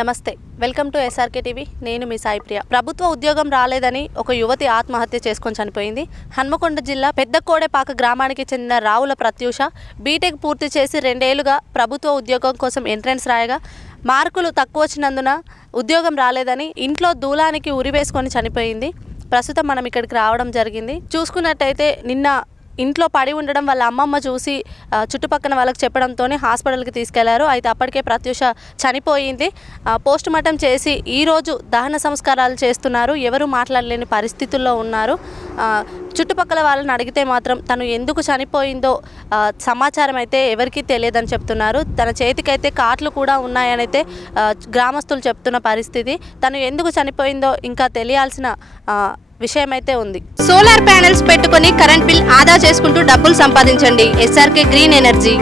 నమస్తే, welcome to SRK TV. నేను మీ సాయి ప్రియ. ప్రభుత్వ ఉద్యోగం రాలేదని ఒక యువతి ఆత్మహత్య చేసుకొని చనిపోయింది. హన్మకొండ జిల్లా పెద్దకోడెపాక గ్రామానికి చెందిన రావుల ప్రత్యూష బీటెక్ పూర్తి చేసి 2 ఏళ్లుగా ప్రభుత్వ ఉద్యోగం కోసం ఎంట్రన్స్ రాయగా మార్కులు తక్కువ వచ్చినందున ఉద్యోగం రాలేదని ఇంట్లో దూలానికి ఉరివేసుకొని చనిపోయింది. ప్రస్తుతం మనం ఇక్కడికి రావడం జరిగింది. చూసుకున్నట్టయితే నిన్న ఇంట్లో పడి ఉండడం వాళ్ళ అమ్మమ్మ చూసి చుట్టుపక్కల వాళ్ళకి చెప్పడంతోనే హాస్పిటల్కి తీసుకెళ్లారు. అయితే అప్పటికే ప్రత్యూష చనిపోయింది. పోస్ట్ మార్టం చేసి ఈరోజు దహన సంస్కారాలు చేస్తున్నారు. ఎవరు మాట్లాడలేని పరిస్థితుల్లో ఉన్నారు. చుట్టుపక్కల వాళ్ళని అడిగితే మాత్రం తను ఎందుకు చనిపోయిందో సమాచారం అయితే ఎవరికీ తెలియదని చెప్తున్నారు. తన చేతికైతే కాట్లు కూడా ఉన్నాయని అయితే గ్రామస్తులు చెప్తున్న పరిస్థితి. తను ఎందుకు చనిపోయిందో ఇంకా తెలియాల్సిన విషయం అయితే ఉంది. సోలార్ ప్యానెల్స్ పెట్టుకొని కరెంట్ బిల్ ఆదా చేసుకుంటూ డబ్బులు సంపాదించండి. SRK green energy.